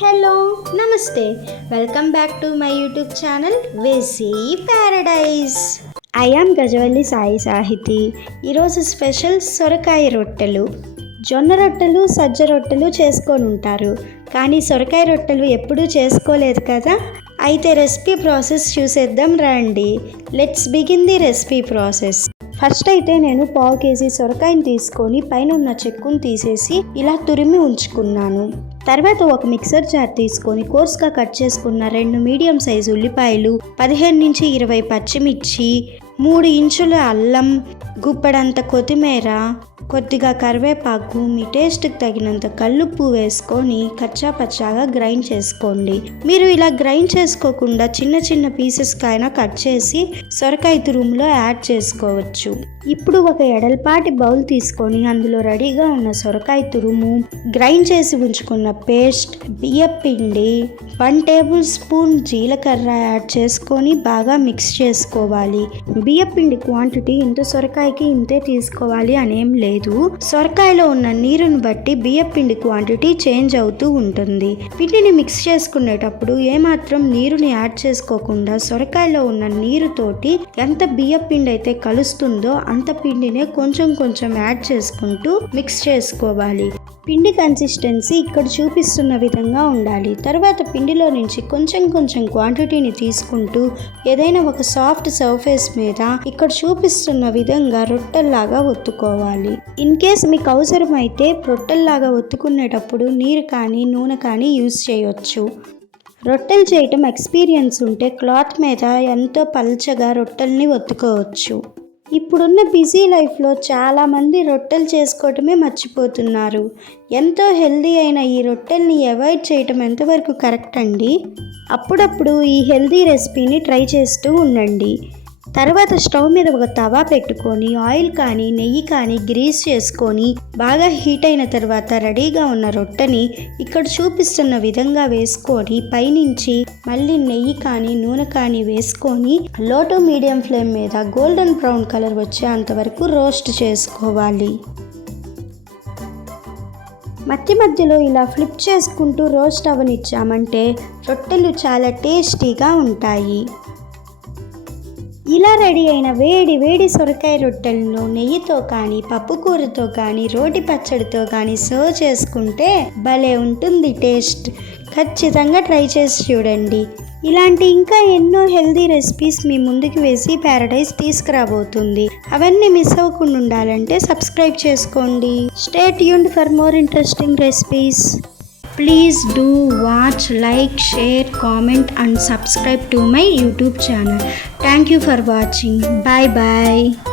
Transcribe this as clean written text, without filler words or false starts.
Hello namaste, welcome back to my YouTube channel వేసి paradise. I am Gajavalli Sai Sahithi. ఈరోజు special సొరకాయ రొట్టెలు. జొన్న రొట్టెలు సజ్జ రొట్టెలు చేసుకొని ఉంటారు, కానీ సొరకాయ రొట్టెలు ఎప్పుడూ చేసుకోలేదు కదా. అయితే రెసిపీ ప్రాసెస్ చూసేద్దాం రండి. Let's begin the recipe process. First అయితే నేను 1/2 kg సొరకాయని తీసుకొని పైన ఉన్న చెక్కును తీసేసి ఇలా తురిమి ఉంచుకున్నాను. తర్వాత ఒక మిక్సర్ జార్ తీసుకొని కోర్స్గా కట్ చేసుకున్న 2 మీడియం సైజు ఉల్లిపాయలు, 15 నుంచి 20 పచ్చిమిర్చి, 3 ఇంచుల అల్లం, గుప్పడంత కొత్తిమీర, కొద్దిగా కరివేపాకు, మీ టేస్ట్కి తగినంత కల్లుప్పు వేసుకొని కచ్చా పచ్చాగా గ్రైండ్ చేసుకోండి. మీరు ఇలా గ్రైండ్ చేసుకోకుండా చిన్న చిన్న పీసెస్కి అయినా కట్ చేసి సొరకాయ తురుములో యాడ్ చేసుకోవచ్చు. ఇప్పుడు ఒక ఎడల్పాటి బౌల్ తీసుకొని అందులో రెడీగా ఉన్న సొరకాయ తురుము, గ్రైండ్ చేసి ఉంచుకున్న పేస్ట్, బియ్యపిండి, 1 టేబుల్ స్పూన్ జీలకర్ర యాడ్ చేసుకొని బాగా మిక్స్ చేసుకోవాలి. బియ్యపిండి క్వాంటిటీ ఇంత సొరకాయకి ఇంతే తీసుకోవాలి అనేం లేదు. సొరకాయలో ఉన్న నీరుని బట్టి బియ్యపిండి క్వాంటిటీ చేంజ్ అవుతూ ఉంటుంది. పిండిని మిక్స్ చేసుకునేటప్పుడు ఏమాత్రం నీరుని యాడ్ చేసుకోకుండా సొరకాయలో ఉన్న నీరుతోటి ఎంత బియ్యపిండి అయితే కలుస్తుందో అంత పిండినే కొంచెం కొంచెం యాడ్ చేసుకుంటూ మిక్స్ చేసుకోవాలి. పిండి కన్సిస్టెన్సీ ఇక్కడ చూపిస్తున్న విధంగా ఉండాలి. తర్వాత పిండిలో నుంచి కొంచెం కొంచెం క్వాంటిటీని తీసుకుంటూ ఏదైనా ఒక సాఫ్ట్ సర్ఫేస్ మీద ఇక్కడ చూపిస్తున్న విధంగా రొట్టెల్లాగా ఒత్తుకోవాలి. ఇన్ కేస్ మీకు అవసరమైతే రొట్టెల్లాగా ఒత్తుకునేటప్పుడు నీరు కానీ నూనె కానీ యూజ్ చేయొచ్చు. రొట్టెలు చేయటం ఎక్స్పీరియన్స్ ఉంటే క్లాత్ మీద ఎంతో పల్చగా రొట్టెల్ని ఒత్తుకోవచ్చు. ఇప్పుడున్న బిజీ లైఫ్లో చాలామంది రొట్టెలు చేసుకోవటమే మర్చిపోతున్నారు. ఎంతో హెల్దీ అయిన ఈ రొట్టెల్ని అవాయిడ్ చేయటం ఎంతవరకు కరెక్ట్ అండి? అప్పుడప్పుడు ఈ హెల్దీ రెసిపీని ట్రై చేస్తూ ఉండండి. తర్వాత స్టవ్ మీద ఒక తవా పెట్టుకొని ఆయిల్ కానీ నెయ్యి కానీ గ్రీస్ చేసుకొని బాగా హీట్ అయిన తర్వాత రెడీగా ఉన్న రొట్టెని ఇక్కడ చూపిస్తున్న విధంగా వేసుకొని పైనుంచి మళ్ళీ నెయ్యి కానీ నూనె కానీ వేసుకొని లో టు మీడియం ఫ్లేమ్ మీద గోల్డెన్ బ్రౌన్ కలర్ వచ్చేంత వరకు రోస్ట్ చేసుకోవాలి. మధ్య మధ్యలో ఇలా ఫ్లిప్ చేసుకుంటూ రోస్ట్ అవనిచ్చామంటే రొట్టెలు చాలా టేస్టీగా ఉంటాయి. ఇలా రెడీ అయిన వేడి వేడి సొరకాయ రొట్టెలను నెయ్యితో కానీ పప్పుకూరతో కానీ రోటి పచ్చడితో కానీ సర్వ్ చేసుకుంటే భలే ఉంటుంది టేస్ట్. ఖచ్చితంగా ట్రై చేసి చూడండి. ఇలాంటి ఇంకా ఎన్నో హెల్దీ రెసిపీస్ మీ ముందుకు వేసి ప్యారడైజ్ తీసుకురాబోతుంది. అవన్నీ మిస్ అవ్వకుండా ఉండాలంటే సబ్స్క్రైబ్ చేసుకోండి. Stay tuned for more interesting recipes. Please do watch, like, share, comment and subscribe to my YouTube channel. Thank you for watching. Bye bye.